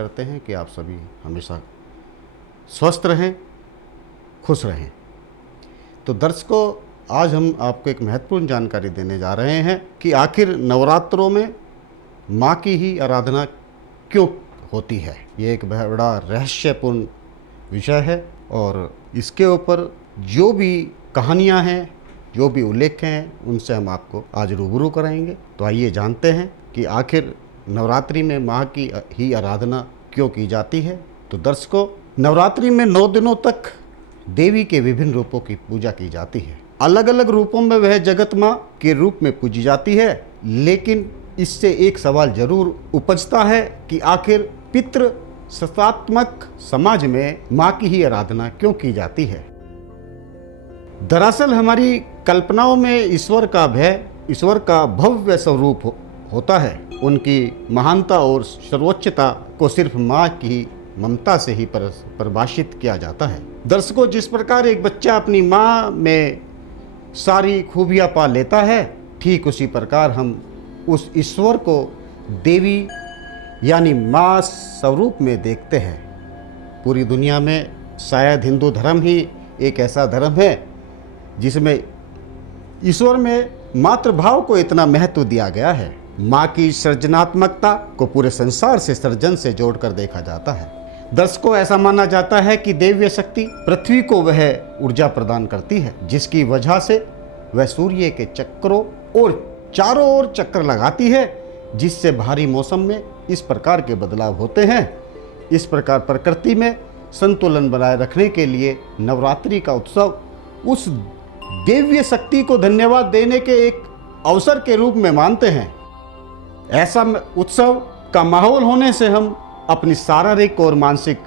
करते हैं कि आप सभी हमेशा स्वस्थ रहें, खुश रहें। तो दर्शकों, आज हम आपको एक महत्वपूर्ण जानकारी देने जा रहे हैं कि आखिर नवरात्रों में माँ की ही आराधना क्यों होती है। ये एक बड़ा रहस्यपूर्ण विषय है और इसके ऊपर जो भी कहानियाँ हैं, जो भी उल्लेख हैं, उनसे हम आपको आज रूबरू कराएंगे। तो आइए जानते हैं कि आखिर नवरात्रि में माँ की ही आराधना क्यों की जाती है। तो दर्शकों, नवरात्रि में 9 दिनों तक देवी के विभिन्न रूपों की पूजा की जाती है। अलग अलग रूपों में वह जगत माँ के रूप में पूजी जाती है, लेकिन इससे एक सवाल जरूर उपजता है कि आखिर पितृ सत्तात्मक समाज में माँ की ही आराधना क्यों की जाती है। दरअसल हमारी कल्पनाओं में ईश्वर का भव्य स्वरूप होता है। उनकी महानता और सर्वोच्चता को सिर्फ माँ की ममता से ही परिभाषित किया जाता है। दर्शकों, जिस प्रकार एक बच्चा अपनी माँ में सारी खूबियाँ पा लेता है, ठीक उसी प्रकार हम उस ईश्वर को देवी यानी माँ स्वरूप में देखते हैं। पूरी दुनिया में शायद हिंदू धर्म ही एक ऐसा धर्म है जिसमें ईश्वर में मातृभाव को इतना महत्व दिया गया है। माँ की सृजनात्मकता को पूरे संसार से सृजन से जोड़कर देखा जाता है। दर्शकों, ऐसा माना जाता है कि दैवीय शक्ति पृथ्वी को वह ऊर्जा प्रदान करती है जिसकी वजह से वह सूर्य के चक्रों और चारों ओर चक्कर लगाती है, जिससे भारी मौसम में इस प्रकार के बदलाव होते हैं। इस प्रकार प्रकृति में संतुलन बनाए रखने के लिए नवरात्रि का उत्सव उस दैवीय शक्ति को धन्यवाद देने के एक अवसर के रूप में मानते हैं। ऐसा उत्सव का माहौल होने से हम अपनी शारीरिक और मानसिक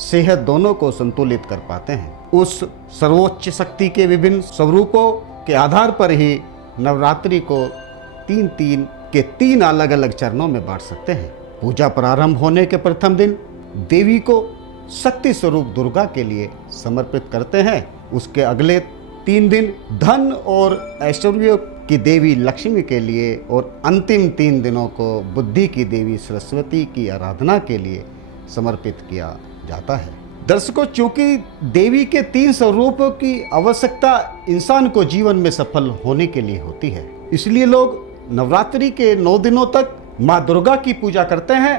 सेहत दोनों को संतुलित कर पाते हैं। उस सर्वोच्च शक्ति के विभिन्न स्वरूपों के आधार पर ही नवरात्रि को तीन अलग अलग चरणों में बांट सकते हैं। पूजा प्रारंभ होने के प्रथम दिन देवी को शक्ति स्वरूप दुर्गा के लिए समर्पित करते हैं। उसके अगले 3 दिन धन और ऐश्वर्य की देवी लक्ष्मी के लिए और अंतिम 3 दिनों को बुद्धि की देवी सरस्वती की आराधना के लिए समर्पित किया जाता है। दर्शकों, चूंकि देवी के 3 स्वरूपों की आवश्यकता इंसान को जीवन में सफल होने के लिए होती है, इसलिए लोग नवरात्रि के 9 दिनों तक माँ दुर्गा की पूजा करते हैं।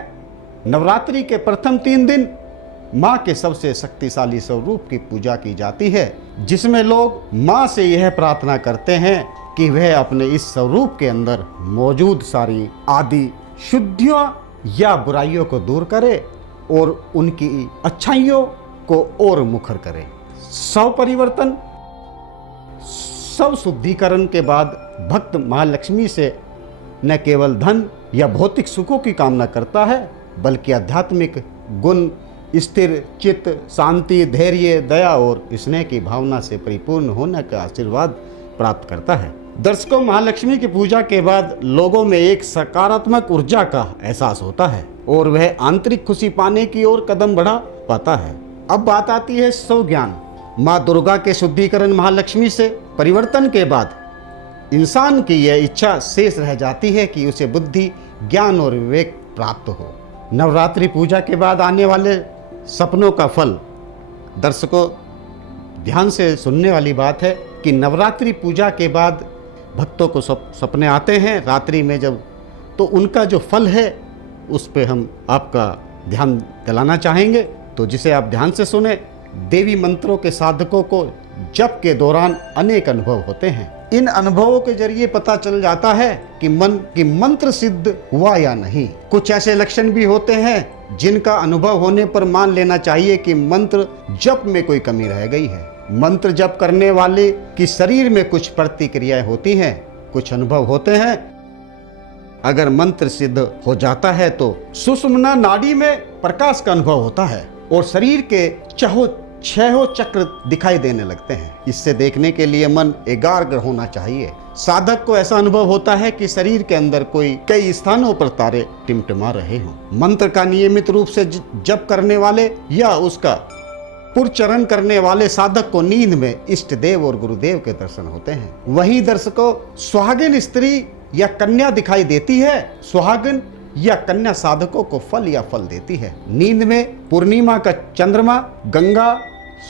नवरात्रि के प्रथम 3 दिन माँ के सबसे शक्तिशाली स्वरूप की पूजा की जाती है, जिसमें लोग माँ से यह प्रार्थना करते हैं कि वह अपने इस स्वरूप के अंदर मौजूद सारी आदि शुद्धियों या बुराइयों को दूर करे और उनकी अच्छाइयों को और मुखर करे। स्व परिवर्तन, स्व शुद्धिकरण के बाद भक्त महालक्ष्मी से न केवल धन या भौतिक सुखों की कामना करता है, बल्कि आध्यात्मिक गुण, स्थिर चित्त, शांति, धैर्य, दया और स्नेह की भावना से परिपूर्ण होने का आशीर्वाद प्राप्त करता है। दर्शकों, महालक्ष्मी की पूजा के बाद लोगों में एक सकारात्मक ऊर्जा का एहसास होता है और वह आंतरिक खुशी पाने की ओर कदम बढ़ा पाता है। अब बात आती है स्व ज्ञान। माँ दुर्गा के शुद्धिकरण महालक्ष्मी से परिवर्तन के बाद इंसान की यह इच्छा शेष रह जाती है कि उसे बुद्धि, ज्ञान और विवेक प्राप्त हो। नवरात्रि पूजा के बाद आने वाले सपनों का फल। दर्शकों, ध्यान से सुनने वाली बात है कि नवरात्रि पूजा के बाद भक्तों को सपने आते हैं रात्रि में जब, तो उनका जो फल है उस पे हम आपका ध्यान दिलाना चाहेंगे, तो जिसे आप ध्यान से सुने। देवी मंत्रों के साधकों को जप के दौरान अनेक अनुभव होते हैं। इन अनुभवों के जरिए पता चल जाता है कि मंत्र सिद्ध हुआ या नहीं। कुछ ऐसे लक्षण भी होते हैं जिनका अनुभव होने पर मान लेना चाहिए कि मंत्र जप में कोई कमी रह गई है। मंत्र जप करने वाले की शरीर में कुछ प्रतिक्रियाएं होती हैं, कुछ अनुभव होते हैं। अगर मंत्र सिद्ध हो जाता है तो सुषुम्ना नाड़ी में प्रकाश का अनुभव होता है और शरीर के छहों चक्र दिखाई देने लगते हैं। इससे देखने के लिए मन एकाग्र होना चाहिए। साधक को ऐसा अनुभव होता है कि शरीर के अंदर कई स्थानों पर तारे टिमटिमा रहे हों। मंत्र का नियमित रूप से जप करने वाले या उसका पुरचरण करने वाले साधक को नींद में इष्ट देव और गुरुदेव के दर्शन होते हैं। वहीं दर्शकों, सुहागिन स्त्री या कन्या दिखाई देती है। सुहागिन या कन्या साधकों को फल या फल देती है। नींद में पूर्णिमा का चंद्रमा, गंगा,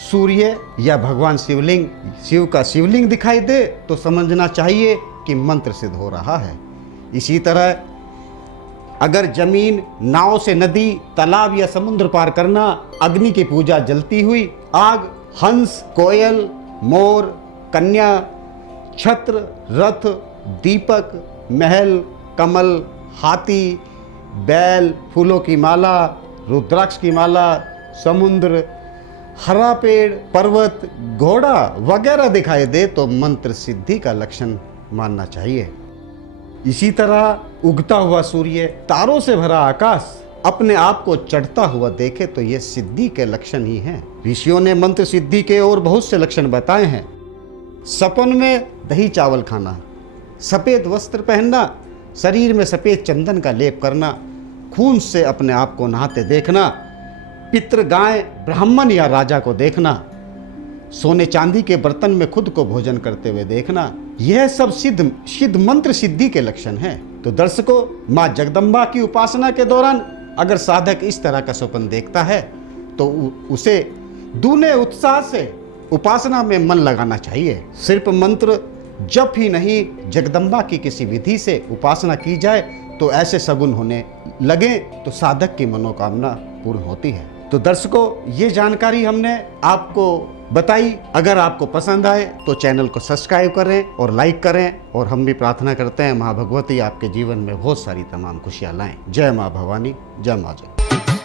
सूर्य या भगवान शिव का शिवलिंग दिखाई दे तो समझना चाहिए कि मंत्र सिद्ध हो रहा है। इसी तरह अगर जमीन, नाव से नदी, तालाब या समुद्र पार करना, अग्नि की पूजा जलती हुई, आग, हंस, कोयल, मोर, कन्या, छत्र, रथ, दीपक, महल, कमल, हाथी, बैल, फूलों की माला, रुद्राक्ष की माला, समुद्र, हरा पेड़, पर्वत, घोड़ा वगैरह दिखाई दे तो मंत्र सिद्धि का लक्षण मानना चाहिए। इसी तरह उगता हुआ सूर्य, तारों से भरा आकाश अपने आप को चढ़ता हुआ देखे तो ये सिद्धि के लक्षण ही हैं। ऋषियों ने मंत्र सिद्धि के और बहुत से लक्षण बताए हैं। सपन में दही चावल खाना, सफ़ेद वस्त्र पहनना, शरीर में सफ़ेद चंदन का लेप करना, खून से अपने आप को नहाते देखना, पितृ, गाय, ब्राह्मण या राजा को देखना, सोने चांदी के बर्तन में खुद को भोजन करते हुए देखना, यह सब सिद्ध मंत्र सिद्धि के लक्षण हैं। तो दर्शकों, माँ जगदम्बा की उपासना के दौरान अगर साधक इस तरह का स्वप्न देखता है तो उसे दूने उत्साह से उपासना में मन लगाना चाहिए। सिर्फ मंत्र जप ही नहीं, जगदम्बा की किसी विधि से उपासना की जाए तो ऐसे सगुन होने लगे तो साधक की मनोकामना पूर्ण होती है। तो दर्शकों, ये जानकारी हमने आपको बताई। अगर आपको पसंद आए तो चैनल को सब्सक्राइब करें और लाइक करें। और हम भी प्रार्थना करते हैं माँ भगवती आपके जीवन में बहुत सारी तमाम खुशियाँ लाएं। जय माँ भवानी, जय माँ जय।